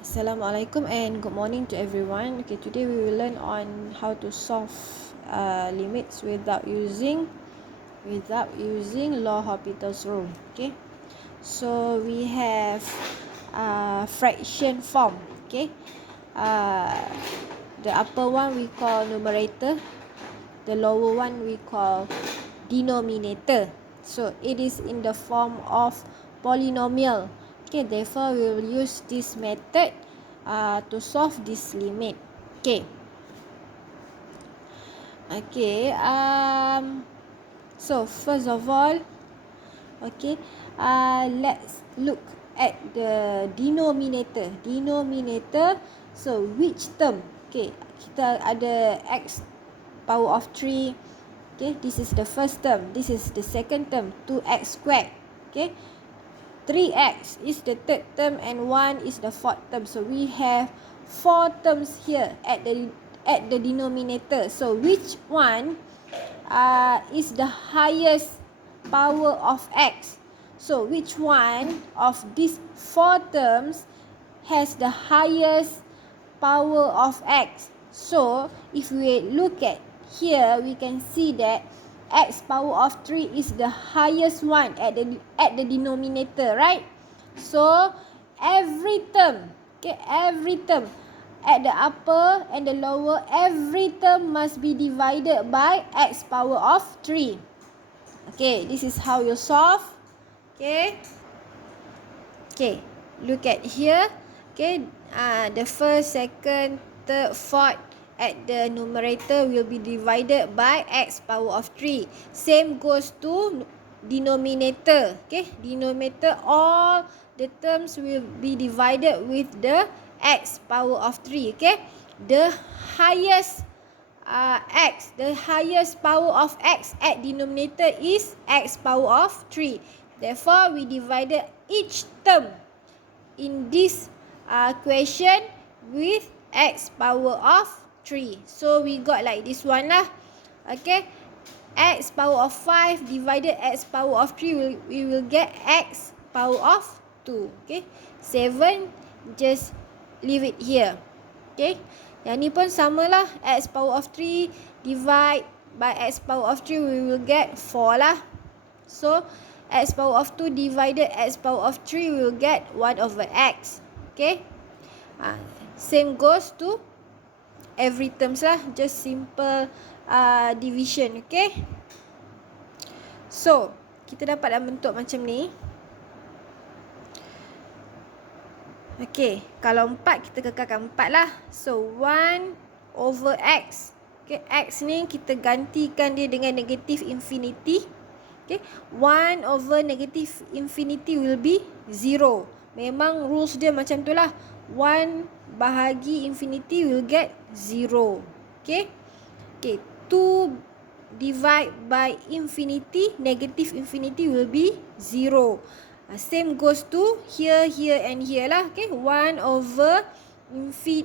Assalamualaikum and good morning to everyone. Okay, today we will learn on how to solve limits without using L'Hopital's rule. Okay, so we have fraction form. Okay, the upper one we call numerator, the lower one we call denominator. So it is in the form of polynomial. Okay, therefore we will use this method to solve this limit. Okay. Okay. So first of all, okay, let's look at the denominator. So which term? Okay, kita ada x power of 3. Okay, this is the first term. This is the second term, 2x squared. Okay, 3x is the third term and 1 is the fourth term. So we have 4 terms here at the denominator. So which one is the highest power of x? So which one of these 4 terms has the highest power of x? So if we look at here, we can see that x power of 3 is the highest one at the denominator, right? So every term at the upper and the lower, every term must be divided by x power of 3. Okay, this is how you solve. Okay, look at here. Okay, the first, second, third, fourth at the numerator will be divided by x power of 3. Same goes to denominator. Okay, denominator, all the terms will be divided with the x power of 3. Okay, the highest the highest power of x at denominator is x power of 3. Therefore, we divided each term in this question with x power of 3. So we got like this one lah. Okay, x power of 5 divided x power of 3, we will get x power of 2. Okay, 7 just leave it here. Okay, yang ni pun samalah, x power of 3 divide by x power of 3, we will get 4 lah. So x power of 2 divided x power of 3, we will get 1 over x. Okay, same goes to every terms lah, just simple division. Okay, so kita dapat dalam bentuk macam ni. Okay, kalau 4 kita kekalkan 4 lah. So 1 over x. Okay, x ni kita gantikan dia dengan negatif infinity. Okay, 1 over negative infinity will be 0. Memang rules dia macam tu lah. 1 bahagi infinity will get 0. Okay, 2 divide by infinity, negative infinity will be 0. Same goes to here, here and here lah. Okay, 1 over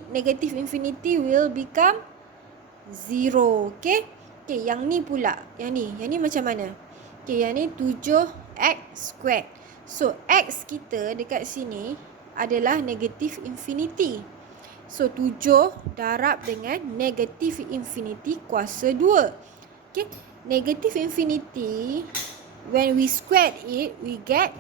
negative infinity will become 0. Okay, yang ni pula. Yang ni macam mana? Okay, yang ni 7x squared. So, x kita dekat sini adalah negative infinity. So, 7 darab dengan negative infinity kuasa 2. Okay, negative infinity, when we squared it, we get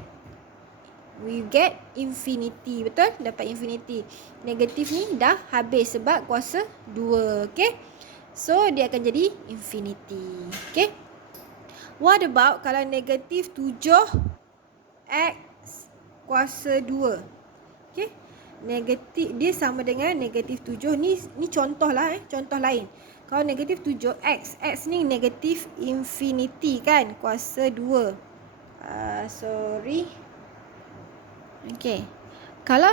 infinity. Betul? Dapat infinity. Negatif ni dah habis sebab kuasa 2. Okay, so dia akan jadi infinity. Okay, what about kalau negatif 7x kuasa 2? Okay, negatif dia sama dengan negatif 7. Ni contoh lah, contoh lain. Kalau negatif 7x, x ni negatif infinity kan, kuasa 2. Okay, kalau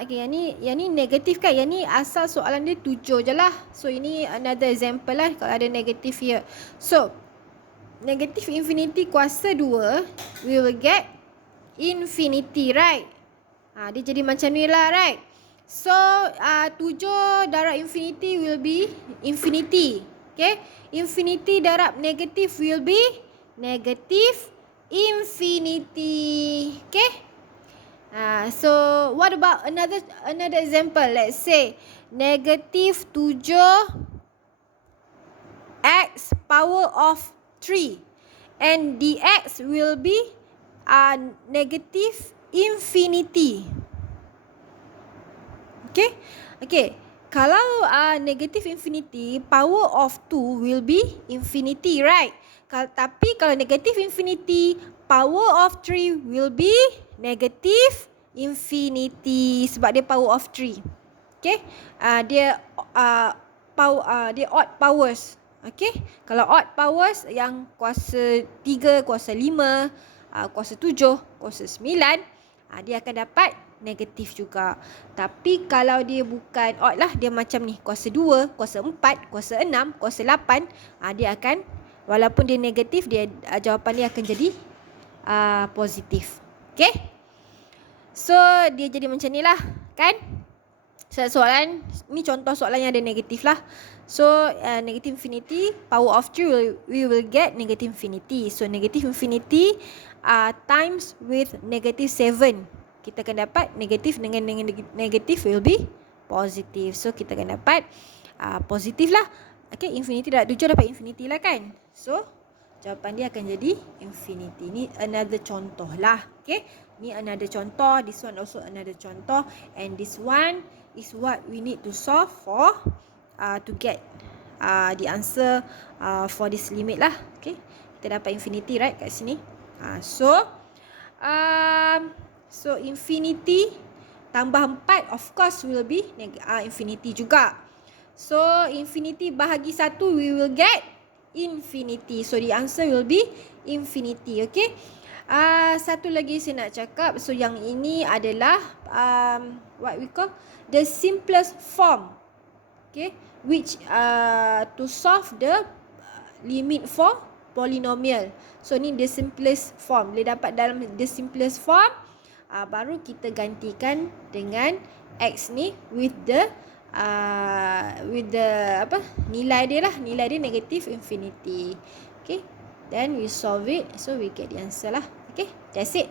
okay, yang ni negatif kan, yang ni asal soalan dia 7 je lah. So ini another example lah kalau ada negatif here. So negatif infinity kuasa 2, we will get infinity, right? Dia jadi macam ni lah, right? So 7 darab infinity will be infinity. Okay, infinity darab negatif will be negative infinity. Okay, So what about another example? Let's say negative 7 x power of 3 and dx will be negative infinity. Okay. Kalau negative infinity, power of 2 will be infinity, right? Tapi kalau negative infinity, power of 3 will be negative infinity sebab dia power of 3. Okay. Dia odd powers. Okay. Kalau odd powers yang kuasa 3, kuasa 5, kuasa 7, kuasa 9, dia akan dapat negatif juga. Tapi kalau dia bukan odd lah, dia macam ni, kuasa 2, kuasa 4, kuasa 6, kuasa 8, dia akan, walaupun dia negatif, dia jawapan dia akan jadi positif. Okay. So dia jadi macam ni lah, kan? Soalan ni contoh soalan yang ada negatif lah. So negative infinity, power of 3 we will get negative infinity. So negative infinity times with negative 7, kita akan dapat negatif dengan negatif will be positive. So kita akan dapat positif lah. Okay, infinity dah 7 dapat infinity lah, kan? So jawapan dia akan jadi infinity. Ni another contoh lah. Okay, ni another contoh. This one also another contoh. And this one is what we need to solve for to get the answer for this limit lah. Okay, kita dapat infinity, right, kat sini. So infinity tambah 4 of course will be infinity juga. So infinity bahagi 1 we will get infinity. So the answer will be infinity. Okay. Satu lagi saya nak cakap. So yang ini adalah what we call the simplest form. Okay, which to solve the limit for polynomial. So ni the simplest form. Boleh dapat dalam the simplest form, baru kita gantikan dengan x ni with the nilai dia lah. Nilai dia negative infinity. Okay, then we solve it. So we get the answer lah. Okay, that's it.